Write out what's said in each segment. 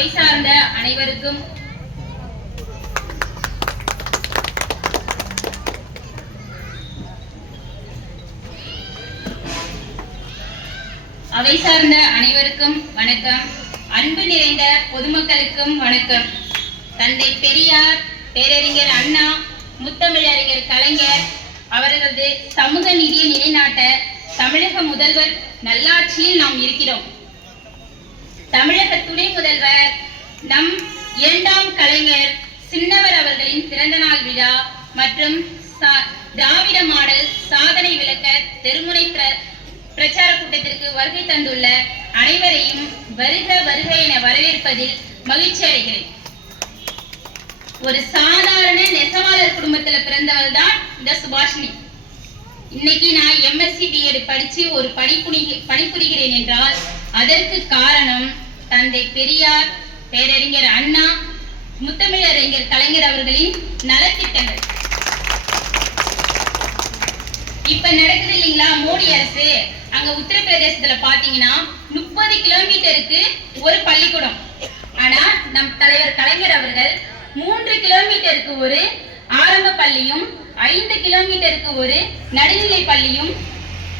அவை சார்ந்த அனைவருக்கும் வணக்கம். அன்பு நிறைந்த பொதுமக்களுக்கும் வணக்கம். தந்தை பெரியார், பேரறிஞர் அண்ணா, முத்தமிழறிஞர் கலைஞர் அவர்களது சமூக நீதியை நிலைநாட்ட தமிழக முதல்வர் நல்லாட்சியில் நாம் இருக்கிறோம். தமிழக துணை முதல்வர் நம் இரண்டாம் கலைஞர் சின்னவர் அவர்களின் பிறந்த நாள் விழா மற்றும் திராவிட மாடல் சாதனை விளக்க தெருமுனை பிரச்சார கூட்டத்திற்கு வருகை தந்துள்ள அனைவரையும் வருக வருக என வரவேற்பதில் மகிழ்ச்சி அடைகிறேன். ஒரு சாதாரண நெசவாளர் குடும்பத்துல பிறந்தவள் தான் இந்த சுபாஷினி. இன்னைக்கு நான் எம்எஸ்சி பிஎட் படிச்சு ஒரு பணிபுரிகிறேன் என்றால் அதற்கு காரணம் தந்தை பெரியார், பேரறிஞர் அண்ணா, முத்தமிழறிஞர் கலைஞர் அவர்களின் நலத்திட்டங்கள். இப்ப நடக்குது இல்லைங்களா மோடி அரசு, அங்க உத்தரப்பிரதேசத்துல பாத்தீங்கன்னா 30 கிலோமீட்டருக்கு ஒரு பள்ளிக்கூடம். ஆனா நம் தலைவர் கலைஞர் அவர்கள் 3 கிலோமீட்டருக்கு ஒரு ஆரம்ப பள்ளியும், 5 கிலோமீட்டருக்கு ஒரு நடுநிலை பள்ளியும்,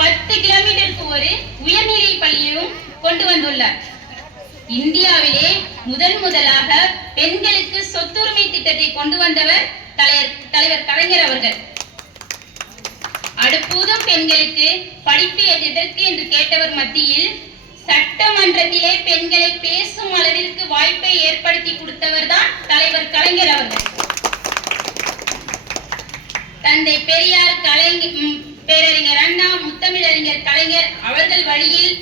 10 கிலோமீட்டருக்கு ஒரு உயர்நிலை பள்ளியும் கொண்டு வந்துள்ளார். இந்தியாவிலே முதலாக பெண்களுக்கு சொத்துரிமை திட்டத்தை கொண்டு வந்தவர் தலைவர் கலைஞர் அவர்கள். அடுப்பூதும் பெண்களுக்கு படிப்பு எதற்கு என்று கேட்டவர் மத்தியில் சட்டமன்றத்திலே பெண்களை பேசும் அளவிற்கு வாய்ப்பை ஏற்படுத்தி கொடுத்தவர் தான் தலைவர் கலைஞர் அவர்கள். தந்தை பெரியார், பேரறிஞர் அண்ணா, முத்தமிழறிஞர் கலைஞர் அவர்கள் வழியில்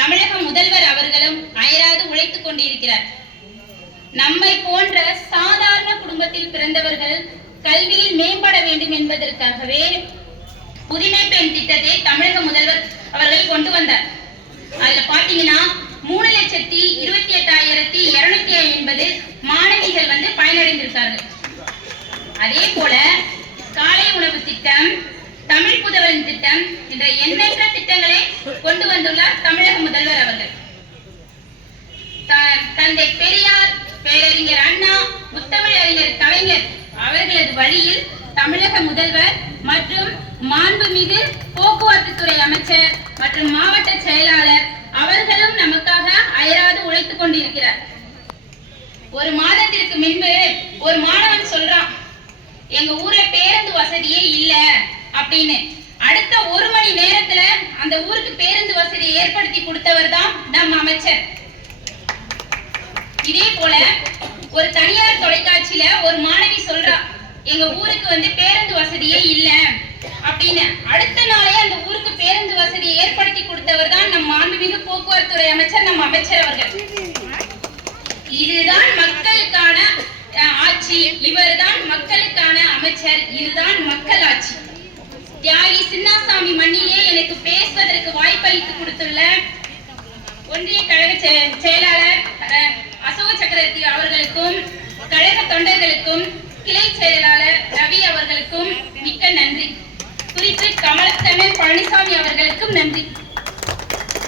தமிழக முதல்வர் அவர்களும் அயராது உழைத்துக் கொண்டிருக்கிறார். நம்மை போன்ற சாதாரண குடும்பத்தில் பிறந்தவர்கள் கல்வியில் மேம்பட வேண்டும் என்பதற்காகவே புதுமை பெண் திட்டத்தை தமிழக முதல்வர் அவர்கள் கொண்டு வந்தார். அதுல பாத்தீங்கன்னா 3,28,250 மாணவிகள் பயனடைந்திருக்கார்கள். அதே போல காலை உணவு திட்டம், தமிழ் புதல்வன் திட்டம் என்ற எண்ணற்ற திட்டங்களை கொண்டு வந்துள்ளார் தமிழக முதல்வர் அவர்கள். தந்தை பெரியார், பேரறிஞர் அண்ணா, முத்தமிழறிஞர் கலைஞர் அவர்களது வழியில் தமிழக முதல்வர் மற்றும் மாண்புமிகு போக்குவரத்து துறை அமைச்சர் மற்றும் மாவட்ட செயலாளர் அவர்களும் நமக்காக அயராது உழைத்துக் கொண்டிருக்கிறார். ஒரு மாதத்திற்கு முன்பு ஒரு மாணவன் சொல்றான், எங்க ஊர்ல பேருந்து வசதியே இல்ல அப்படின்னு. அடுத்த 1 மணி நேரத்துல அந்த ஊருக்கு பேருந்து வசதியை ஏற்படுத்தி கொடுத்தவர் தான் நம் அமைச்சர். இதே போல ஒரு தனியார் தொலைக்காட்சியில ஒரு மாணவி சொல்றா, எங்க ஊருக்கு பேருந்து வசதியே இல்ல அப்படின்னு. அடுத்த நாளே அந்த ஊருக்கு பேருந்து வசதியை ஏற்படுத்தி கொடுத்தவர் தான் நம் மாண்புமிகு போக்குவரத்து துறை அமைச்சர், நம் அமைச்சர் அவர்கள். இதுதான் மக்களுக்கான ஆட்சி, இவர்தான் மக்களுக்கான அமைச்சர், இதுதான் மக்கள் ஆட்சி. தியாகி சின்னாசாமி மண்ணிலே எனக்கு பேசுவதற்கு வாய்ப்பளித்து கொடுத்துள்ள ஒன்றிய கழக செயலாளர் அசோக சக்கரவர்த்தி அவர்களுக்கும், கழக தொண்டர்களுக்கும், கிளை செயலாளர் ரவி அவர்களுக்கும் மிக்க நன்றி. குறித்து கமலக்கண்ணன் பழனிசாமி அவர்களுக்கும் நன்றி.